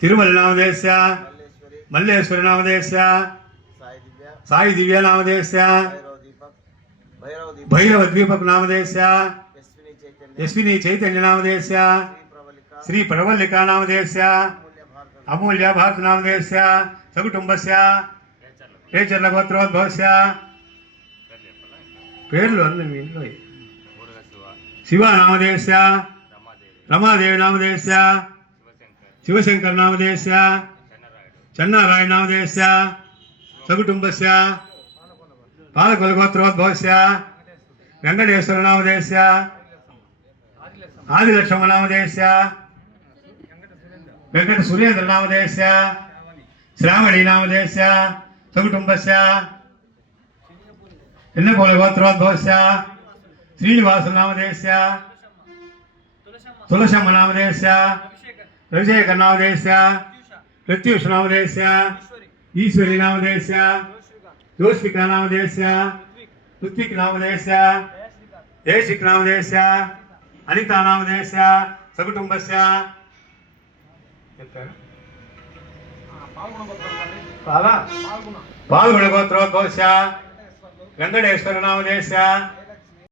తిరుమల నామదేశ మల్లేశ్వరి నామదేశ సాయి దివ్య నామదేశ భైరవ దీపక్ ద్వీపక్ నామదేశ యశ్విని చైతన్య నామదేశ శ్రీ ప్రవళిక ప్రవల్లికా నామదేశ అమూల్య భారత నామదేశ సకుటుంబస్య రేచర్ల గోత్రోద్భవస్య పేర్లు అన్నీ మీ ఇంట్లో. శివ నామదేశ రమాదేవి నామదేశ శివశంకర్ నామదేశ చెన్నారాయణ నామదేశ సకుటుంబస్య పాలకొల గోత్రోద్భవస్య వెంకటేశ్వర నామదేశ ఆదిలక్ష్మ నామదేశ వెంకట సురేంద్ర నామదేశ శ్రావణి నామదేశ సకుటుంబస్య ఎన్నపోల గోత్రోద్భవస్య శ్రీనివాస నామదేశ తులసమ్మ నామదేశ రవిశేఖర్ నామదేశ ప్రత్యూష నామదేశ ఈశ్వరి నామదేశ జోష్విక నామదేశ ఋత్విక్ నామదేశ దేశిక్ నామదేశ అనితా నామదేశ సకుటుంబస్య చెప్తారా పాల్గొన గోత్రోద్భవస్య వెంకటేశ్వర నామదేశ